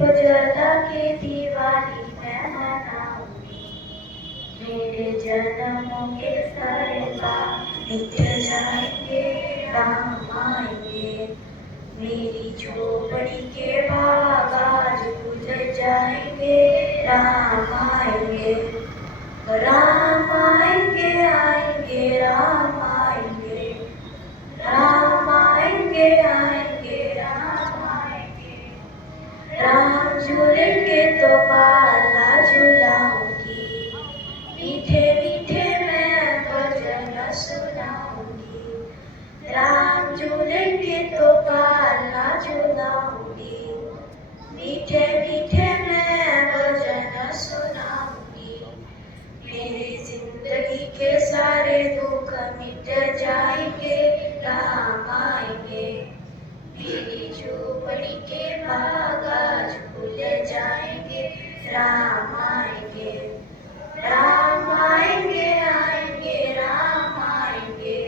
जला के दिवाली मैं मनाऊंगी। मेरे जन्मों के सारे पाप मिट जाएंगे, राम आएंगे। मेरी झोपड़ी के भाग आज खुल जाएंगे, राम आएंगे। राम आएंगे आएंगे राम आएंगे, राम आएंगे आएंगे राम आएंगे। राम झूलेंगे तो पाला झूलाऊंगी, मीठे मीठे मैं भजन सुनाऊंगी। राम झूलेंगे तो पाला झूलाऊंगी, मीठे मीठे मैं भजन सुनाऊंगी। मेरी जिंदगी के सारे दुख मिट जाएंगे, राम आएंगे। मेरी झोपड़ी के भाग आज खुल जाएंगे, राम आएंगे। राम आएंगे आएंगे राम आएंगे,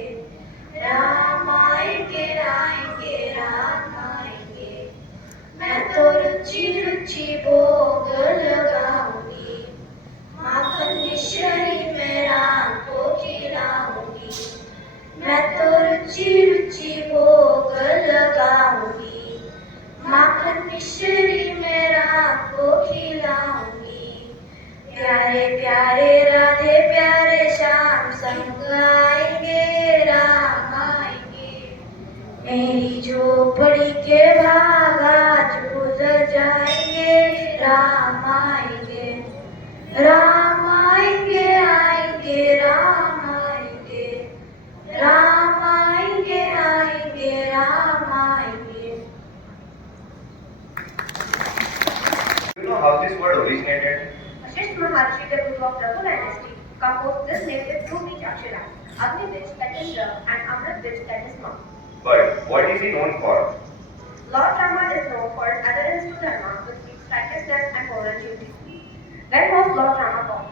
राम आएंगे आएंगे राम आएंगे। मैं तो रुचि रुचि भोग लगाऊंगी, माखन मिश्री में राम को खिलाऊंगी। मैं तो रुचि रुचि भोग लगाऊंगी, माखन मिश्री में राम को खिलाऊंगी। प्यारे प्यारे राधे प्यारे श्याम संग आएंगे, राम आएंगे। मेरी झोपड़ी के भाग आज खुल जाएंगे, राम आएंगे। राम आएंगे आएंगे राम आएंगे, राम आएंगे आएंगे राम आएंगे। You know how this word originated? Vashisth Maharshi, the guru of Raghu dynasty, composed this name with two beach aksharas, Agni Bij, that is love, and Amrit Bij, that is monk. But what is he known for? Lord Rama is known for his adherence to Dharma, which means righteousness and moral duty. When was Lord Rama born?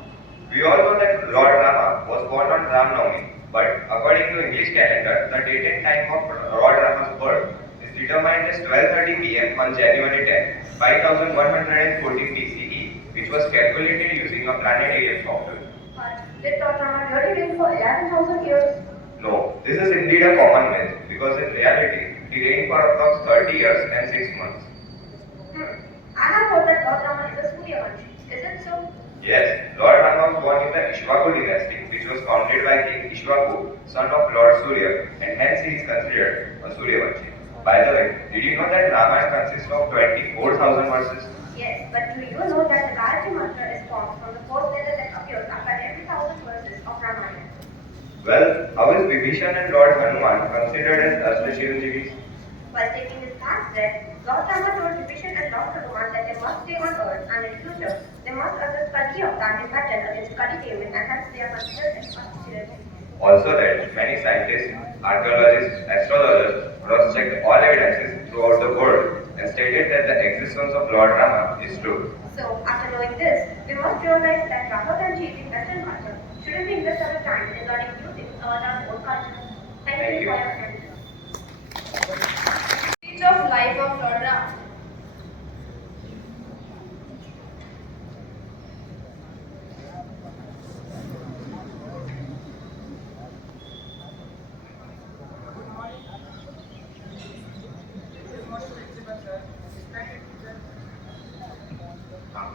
We all know that Lord Rama was born on Ram Navami, but according to English calendar, the date and time of Lord Rama's birth is determined as 12:30 p.m. on January 10, 5114 BCE, which was calculated using a planetarium software. But did Lord Rama really reign for 11,000 years? No, this is indeed a common myth, because in reality, he reigned for approx 30 years and 6 months. I have heard that Lord Rama is a Suryavanshi. Is it so? Yes, Lord Rama was born in the Ishwaku dynasty, which was founded by King Ishwaku, son of Lord Surya, and hence he is considered a Suryavanshi. By the way, did you know that Ramayana consists of 24,000 verses? Yes, but do you know that the Gayatri Mantra is formed from the first letter that appears after every 1,000 verses of Ramayana? Well, how is Vibhishan and Lord Hanuman considered as Ashtashiranjivis? While taking his last breath, Lord Rama told Vibhishan and Lord Hanuman that they must stay on earth and in future they must utter Kalki Avatar in battle against Kali Demon, and hence they are considered as Ashtashiranjivis. Also that many scientists, archaeologists, astrologers cross-checked all evidences throughout the world and stated that the existence of Lord Rama is true. So, after knowing this, we must realize that rather than chasing Western culture, shouldn't we invest our time in learning new things about our own culture? Thank you for your attention. Speech of life of Lord Rama.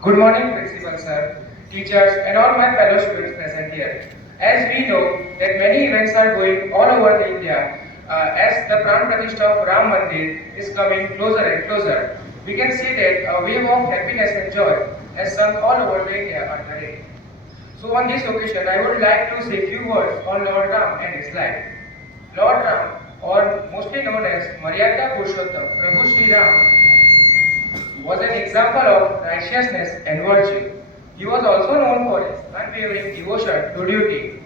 Good morning, Principal Sir, teachers, and all my fellow students present here. As we know that many events are going all over the India, as the Pran Pratishtha of Ram Mandir is coming closer and closer, we can see that a wave of happiness and joy has sung all over the India on the day. So on this occasion, I would like to say few words on Lord Ram and his life. Lord Ram, or mostly known as Maryada Purushottam, Prabhu Sri Ram, was an example of righteousness and virtue. He was also known for his unwavering devotion to duty.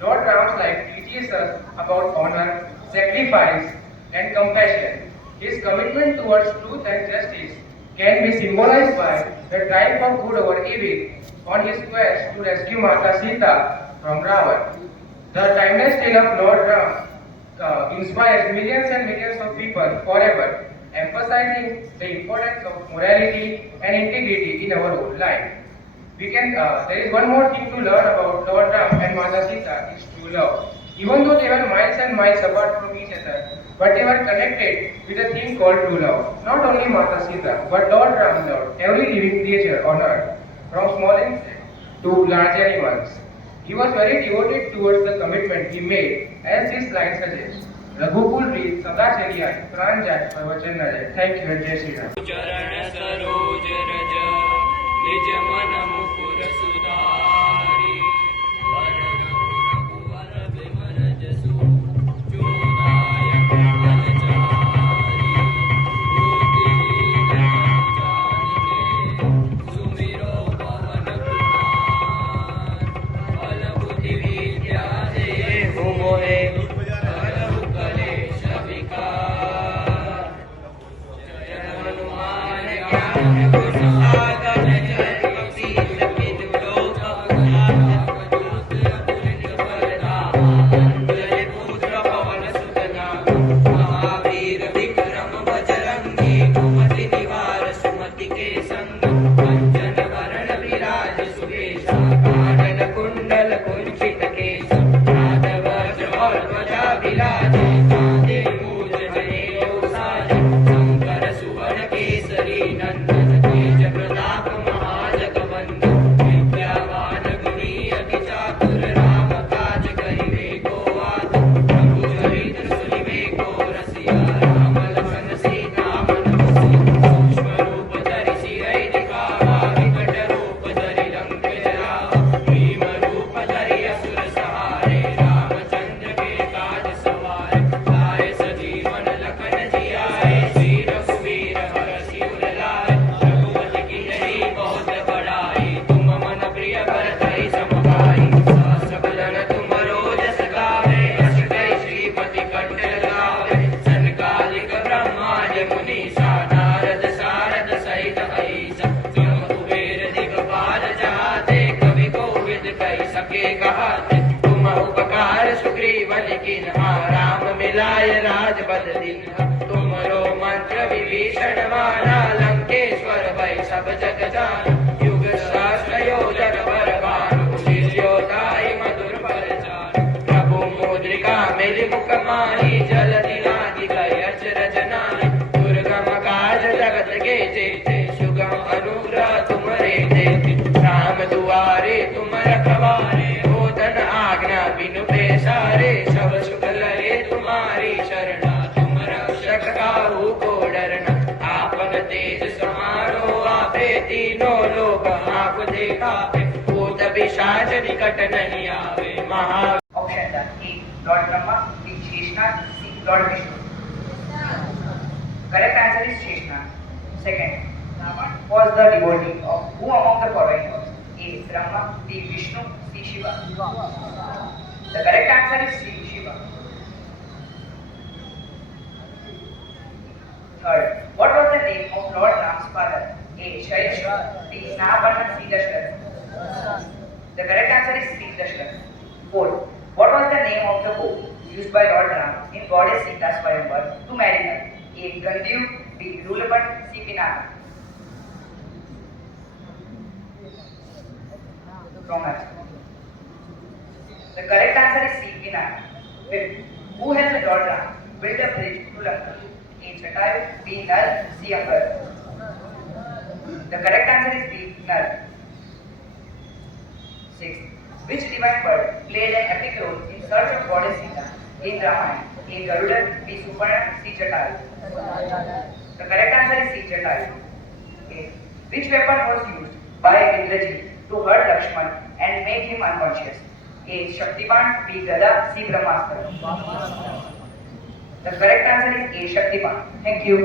Lord Ram's life teaches us about honor, sacrifice, and compassion. His commitment towards truth and justice can be symbolized by the triumph of good over evil on his quest to rescue Mata Sita from Ravan. The timeless tale of Lord Ram inspires millions and millions of people forever, emphasizing the importance of morality and integrity in our own life. There is one more thing to learn about Lord Ram and Mata Sita is true love. Even though they were miles and miles apart from each other, but they were connected with a thing called true love. Not only Mata Sita, but Lord Ram loved every living creature on earth, from small insects to large animals. He was very devoted towards the commitment he made, as this line suggests. रघुकुल रीत सदा चली आई, प्राण जाए पर वचन न जाए. Thank you and Jai Shri Ram. चरण सरोज रज निज मन मुकुर सुधारि वरण रघुवर विमल जसु जोदायक फलचारि बुद्धिहीन जानिके सुमिरो पवन कुमार बल बुद्धि विद्या देहु मोहे हरहु कलेश विकार जय हनुमान ज्ञान गुण सागर जय कपीस तिहु लोक ज्योति अतुलित बलधामा अंजलि पुत्र पवन सुत नामा महावीर विक्रम बजरंगी कुमति निवार सुमति के संग कंचन वरण विराज सुबेशा कानन कुंडल कुंचित केश राघव और ध्वजा विराजे कांधे मूज जनेऊ साजे शंकर सुवन केसरी नंदन तेज प्रताप महाजगवंदन विद्यावान गुणी अति चातुर राम काज करिवे को आतुर प्रभु चरित्र सुनिवे को रसिया राम लखन सीता मन बसिया सूक्ष्म रूप धरि सिरहि दिखावा विकट रूप धरि लंक जरावा भीम रूप धरि असुर सहारे रामचंद्र के काज सवारे लाए सजीवन लखन जियाए श्री रघुवीर हरषि उर लाए रघुपति की नहीं बहुत बड़ाई तुम मन प्रिय भरतहि समभाई सहस्र बदन तुम रोजस गावे अस कहि श्रीपति कंठ लगावे सनकालिक ब्रह्मांड मुनीसा नारद सारद सहित अहिसा यम कुबेर दिगपाल जहाते कवि कोविद कहि सके कहाते तुम उपकार सुग्रीवन कीन्हा राम मिलाय राजपद दीन्हा तुमरो मंत्र विभीषण माना लंकेश्वर भय सब जग जाना युग सहस्र योजन पर भानु शीर्षोदाय मधुर फल जानु प्रभु मुद्रिका मेलि मुख माहि जलधि लांघि गए अचरज नाहि दुर्गम काज जगत के जेते सुगम अनुग्रह तुमरे देते राम दुआरे तुम रखवारे होतन आज्ञा बिनु पैसारे सब सुख लहे तुम्हारी शरणा तुम रक्षक काहू को डरना आपन तेज समारो आपे तीनों लोक आप देखा भूत पिशाच निकट नहीं आवे महा Option done. A. Lord Brahma. B. Sheshnath. C. Lord Vishnu. Correct answer is Sheshnath. Second, Ravan was the devotee of who among the following gods? A. Brahma. B. Vishnu. C. Shiva. The correct answer is C. Shiva. Third, what was the name of Lord Ram's father? A. Shaileshwar. B. Nahapanna. C. Dashrath. The correct answer is C. Dashrath. Fourth, what was the name of the bow used by Lord Ram in Goddess Sita's Swayamvar to marry her? A. Gandiv. B. Lulapan. C. Pinaka. Wrong answer. The correct answer is C. Pinaka. Fifth, who helped Lord Ram build a bridge to Lanka? A. Jatayu. B. Nal. C. Angar. The correct answer is B. Nal. Sixth, which divine bird played an epic role in search of Goddess Sita in Ramayana? A. Garuda. B. Suparna. C. Jatayu. The correct answer is C. Jatayu. Okay. Which weapon was used by Indrajit to hurt Lakshman and make him unconscious? A. Shaktipan. B. Gada. C. Brahmastra. The correct answer is A. Shaktipan. Thank you.